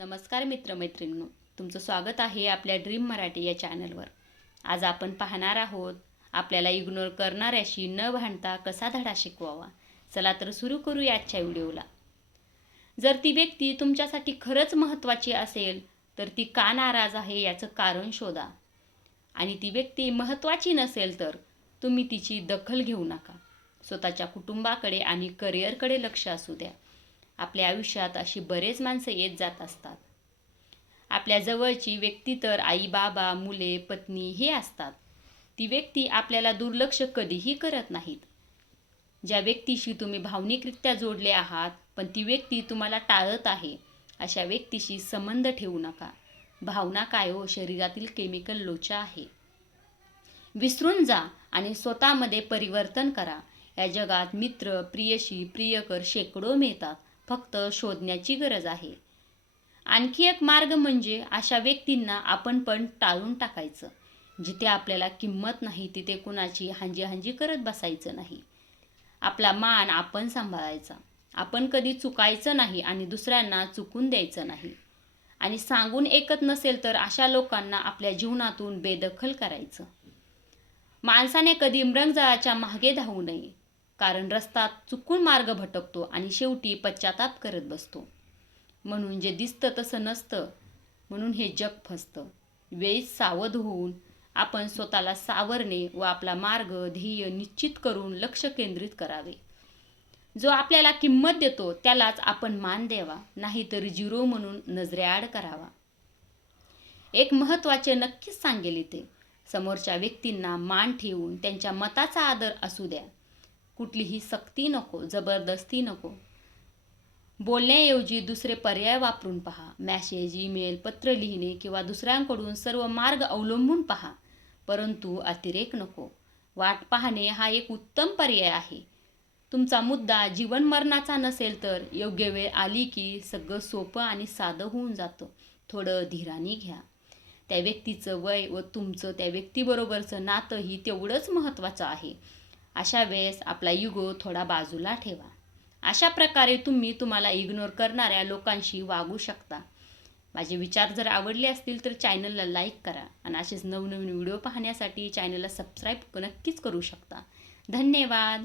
नमस्कार मित्रमैत्रिणींनो, तुमचं स्वागत आहे आपल्या ड्रीम मराठी या चॅनलवर. आज आपण पाहणार आहोत आपल्याला इग्नोर करणाऱ्याशी न भांडता कसा धडा शिकवावा. चला तर सुरू करूया आजच्या व्हिडिओला. जर ती व्यक्ती तुमच्यासाठी खरंच महत्त्वाची असेल तर ती का नाराज आहे याचं कारण शोधा. आणि ती व्यक्ती महत्त्वाची नसेल तर तुम्ही तिची दखल घेऊ नका. स्वतःच्या कुटुंबाकडे आणि करिअरकडे लक्ष असू द्या. आपल्या आयुष्यात अशी बरेच माणसं येत जात असतात. आपल्या जवळची व्यक्ती तर आई बाबा, मुले, पत्नी हे असतात. ती व्यक्ती आपल्याला दुर्लक्ष कधीही करत नाहीत. ज्या व्यक्तीशी तुम्ही भावनिकरित्या जोडले आहात पण ती व्यक्ती तुम्हाला टाळत आहे, अशा व्यक्तीशी संबंध ठेवू नका. भावना काय हो, शरीरातील केमिकल लोचा आहे. विसरून जा आणि स्वतःमध्ये परिवर्तन करा. या जगात मित्र, प्रियशी, प्रियकर शेकडो मिळतात. फक्त शोधण्याची गरज आहे. आणखी एक मार्ग म्हणजे अशा व्यक्तींना आपण पण टाळून टाकायचं. जिथे आपल्याला किंमत नाही तिथे कुणाची हांजी करत बसायचं नाही. आपला मान आपण सांभाळायचा. आपण कधी चुकायचं नाही आणि दुसऱ्यांना चुकून द्यायचं नाही. आणि सांगून ऐकत नसेल तर अशा लोकांना आपल्या जीवनातून बेदखल करायचं. माणसाने कधी मृगजळाच्या मागे धावू नये, कारण रस्ता चुकून मार्ग भटकतो आणि शेवटी पश्चाताप करत बसतो. म्हणून जे दिसतं तसं नसतं, म्हणून हे जग फसतं. वेळीच सावध होऊन आपण स्वतःला सावरणे व आपला मार्ग, ध्येय निश्चित करून लक्ष केंद्रित करावे. जो आपल्याला किंमत देतो त्यालाच आपण मान द्यावा, नाहीतर झिरो म्हणून नजरेआड करावा. एक महत्त्वाचे नक्कीच सांगेल इथे, समोरच्या व्यक्तींना मान ठेवून त्यांच्या मताचा आदर असू द्या. कुठलीही सक्ती नको, जबरदस्ती नको. बोलण्याऐवजी दुसरे पर्याय वापरून पहा. मॅसेज, ईमेल, पत्र लिहिणे किंवा दुसऱ्यांकडून सर्व मार्ग अवलंबून पहा, परंतु अतिरेक नको. वाट पाहणे हा एक उत्तम पर्याय आहे. तुमचा मुद्दा जीवन मरणाचा नसेल तर योग्य वेळ आली की सगळं सोपं आणि साधं होऊन जातं. थोडं धीराने घ्या. त्या व्यक्तीचं वय व तुमचं त्या व्यक्तीबरोबरचं नातंही तेवढंच महत्त्वाचं आहे. अशा वेळेस आपला इगो थोडा बाजूला ठेवा. अशा प्रकारे तुम्ही तुम्हाला इग्नोर करणाऱ्या लोकांशी वागू शकता. माझे विचार जर आवडले असतील तर चॅनलला लाईक करा आणि असेच नवनवीन व्हिडिओ पाहण्यासाठी चॅनलला सबस्क्राईब नक्कीच करू शकता. धन्यवाद.